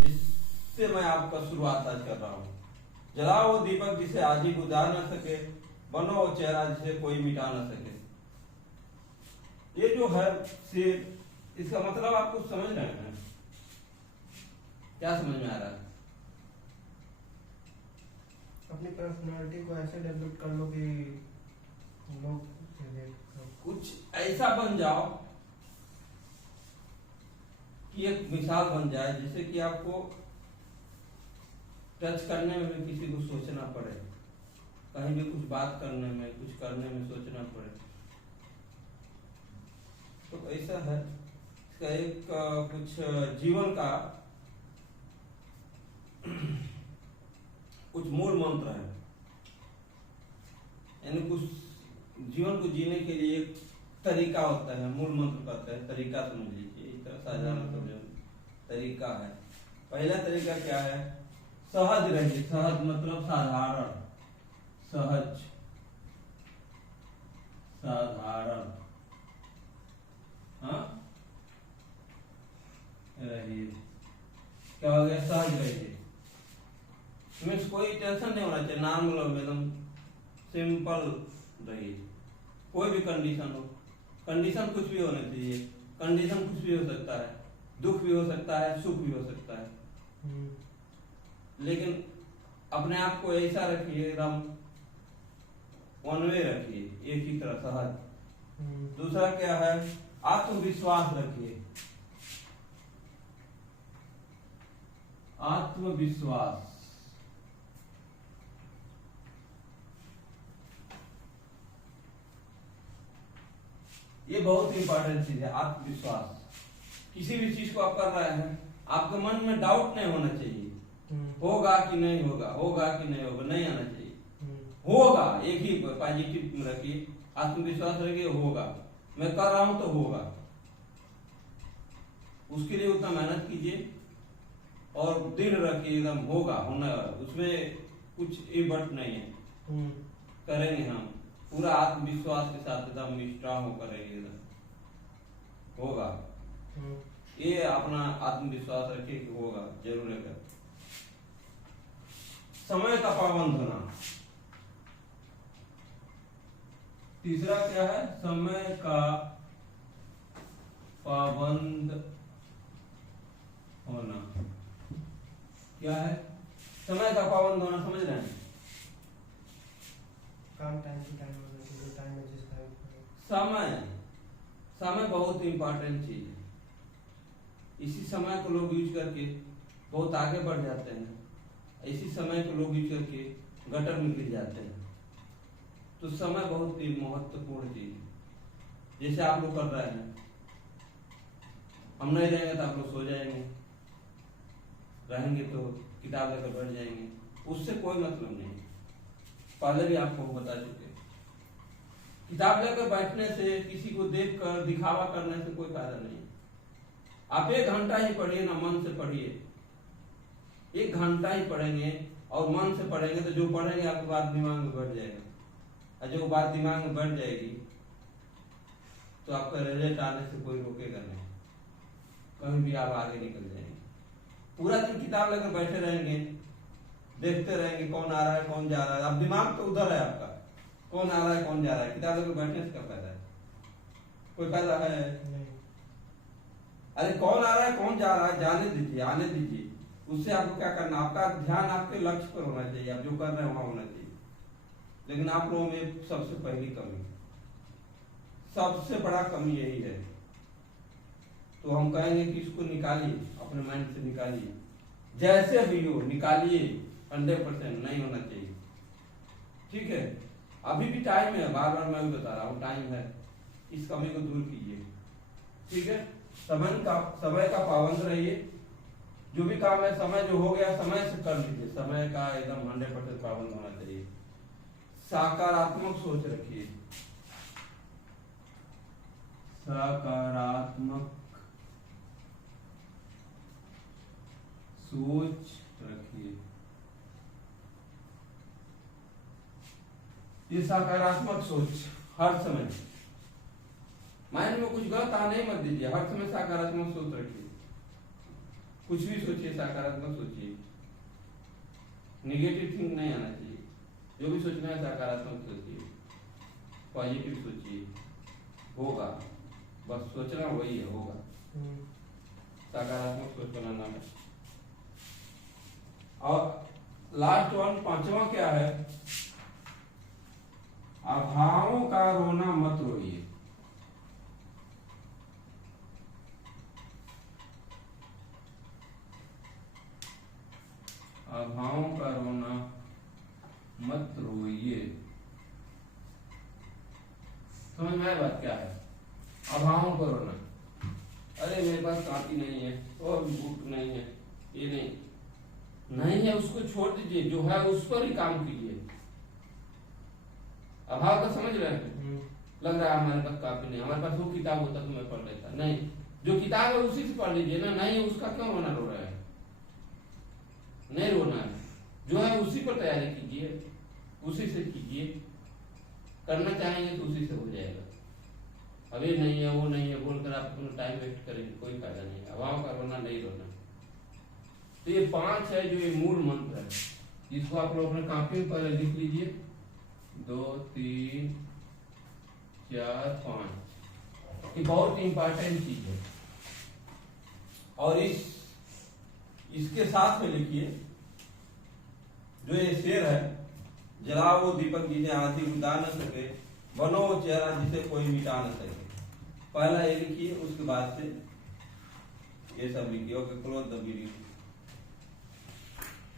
जिससे मैं आपका शुरुआत आज कर रहा हूँ। जलाओ वो दीपक जिसे आज ही बुझा न सके, बनो वो चेहरा जिसे कोई मिटा न सके। ये जो है शेर, इसका मतलब आप कुछ समझ रहे हैं? क्या समझ में आ रहा है? अपनी पर्सनालिटी को ऐसे डेवलप कर लो कि लोग कुछ ऐसा बन जाओ कि एक मिसाल बन जाए, जिससे कि आपको टच करने में भी किसी को सोचना पड़े, कहीं भी कुछ बात करने में, कुछ करने में सोचना पड़े। तो ऐसा है इसका एक कुछ जीवन का कुछ मूल मंत्र है, यानी कुछ जीवन को जीने के लिए एक तरीका होता है। मूल मंत्र कहते हैं, तरीका समझ लीजिए, इस तरह साधारण तरीका है। पहला तरीका क्या है? सहज रहिए। सहज मतलब साधारण, सहज, साधारण हाँ रहिए। क्या हो गया? सहज रहिए। मीन्स कोई टेंशन नहीं होना चाहिए, नॉर्मल एकदम सिंपल रहिए। कोई भी कंडीशन हो, कंडीशन कुछ भी होनी चाहिए। कंडीशन कुछ भी हो सकता है, दुख भी हो सकता है, सुख भी हो सकता है, लेकिन अपने आप को ऐसा रखिए, एकदम वन वे रखिए, एक ही तरह सहज। दूसरा क्या है? आत्मविश्वास रखिए। आत्मविश्वास, ये बहुत इंपॉर्टेंट चीज है। आत्मविश्वास, किसी भी चीज को आप कर रहे हैं, आपके मन में डाउट नहीं होना चाहिए, होगा कि नहीं होगा, होगा कि नहीं होगा, नहीं आना चाहिए। होगा, एक ही पॉजिटिव रखिए, आत्मविश्वास रखिए, होगा, मैं कर रहा हूं तो होगा। उसके लिए उतना मेहनत कीजिए और दिल रखिए, एकदम होगा, होना, उसमें कुछ बट नहीं है। करेंगे हम पूरा आत्मविश्वास के साथ, एकदम स्ट्रांग होकर रहिए, होगा। ये अपना आत्मविश्वास रखिए कि होगा, जरूर है। समय का पाबंद होना। तीसरा क्या है? समय का पाबंद होना। क्या है समय का पाबंद होना? समझ रहे हैं? काम टाइम टू टाइम होना चाहिए, टाइम एडजस्ट करना। समय, समय बहुत इंपॉर्टेंट चीज है। इसी समय को लोग यूज करके बहुत आगे बढ़ जाते हैं, इसी समय को लोग यूज करके गटर में गिर जाते हैं। तो समय बहुत ही महत्वपूर्ण चीज है। जैसे आप लोग कर रहे हैं, हम नहीं रहेंगे तो आप लोग सो जाएंगे, रहेंगे तो किताब लेकर बैठ जाएंगे, उससे कोई मतलब नहीं। पहले भी आपको बता चुके, किताब लेकर बैठने से, किसी को देखकर दिखावा करने से कोई फायदा नहीं। आप 1 घंटा ही पढ़िए ना, मन से पढ़िए। 1 घंटा ही पढ़ेंगे और मन से पढ़ेंगे तो जो पढ़ेंगे आपकी बात दिमाग में बैठ जाएगा, और जो बात दिमाग में बैठ जाएगी तो आपका रिजल्ट आने से कोई रोकेगा नहीं, कहीं भी आप आगे निकल जाएंगे। पूरा दिन किताब लेकर बैठे रहेंगे, देखते रहेंगे कौन आ रहा है कौन जा रहा है, अब दिमाग तो उधर है आपका, कौन आ रहा है कौन जा रहा है। किताब लेकर बैठने से क्या फायदा है? कोई फायदा है नहीं। अरे कौन आ रहा है कौन जा रहा है, जाने दीजिए, आने दीजिए। उससे आपको क्या करना, आपका ध्यान आपके लक्ष्य पर होना चाहिए, आप जो कर रहे हैं वहां होना चाहिए। लेकिन आप लोगों में सबसे पहली कमी, सबसे बड़ा कमी यही है। तो हम कहेंगे कि इसको निकालिए, अपने माइंड से निकालिए, जैसे भी हो निकालिए। 100% नहीं होना चाहिए, ठीक है? अभी भी टाइम है, बार बार मैं भी बता रहा हूँ, टाइम है, इस कमी को दूर कीजिए, ठीक है? समय का पाबंद रहिए। जो भी काम है, समय जो हो गया समय से कर लीजिए, समय का एकदम 100% पाबंद होना चाहिए। सकारात्मक सोच रखिए, सकारात्मक सोच रखिए। ये सकारात्मक सोच हर समय, माइंड में कुछ गलत आने ही मत दीजिए, हर समय सकारात्मक सोच रखिए। कुछ भी सोचिए, सकारात्मक सोचिए, निगेटिव थिंक नहीं आना चाहिए। जो भी सोचना है सकारात्मक सोचिए, पॉजिटिव सोचिए, होगा। बस सोचना वही है, होगा। सकारात्मक सोच बनाना है। और लास्ट वन, पांचवा क्या है? अभावों का रोना मत रोइए। अभावों का रोना मत रोइए। समझ में आया बात क्या है? अभावों का रोना, अरे मेरे पास कॉपी नहीं है, और बुक नहीं है, ये नहीं है, उसको छोड़ दीजिए, जो है उस पर ही काम कीजिए। अभाव का समझ रहे हैं? लग रहा है हमारे पास कॉपी नहीं, हमारे पास वो किताब होता तो मैं पढ़ लेता। नहीं, जो किताब है उसी से पढ़ लीजिए ना। नहीं, उसका क्यों रोना रो रहा है? नहीं रोना है, जो है उसी पर तैयारी कीजिए, उसी से कीजिए। करना चाहेंगे तो उसी से हो जाएगा। अभी नहीं है, वो नहीं है बोलकर आप अपना टाइम वेस्ट करेंगे, कोई फायदा नहीं है। अभाव का रोना नहीं रोना। तो ये 5 है जो ये मूल मंत्र है, इसको आप लोग अपने कॉपी पर लिख लीजिए। 2 3 4 5, ये बहुत इंपॉर्टेंट चीज है। और इसके साथ में लिखिए जो ये शेर है, जलाओ वो दीपक जिसे हाथी बुझा न सके, बनो वो चेहरा जिसे कोई मिटा न सके। पहला ये लिखिए, उसके बाद से ये सब लिखिए। Okay, close the video.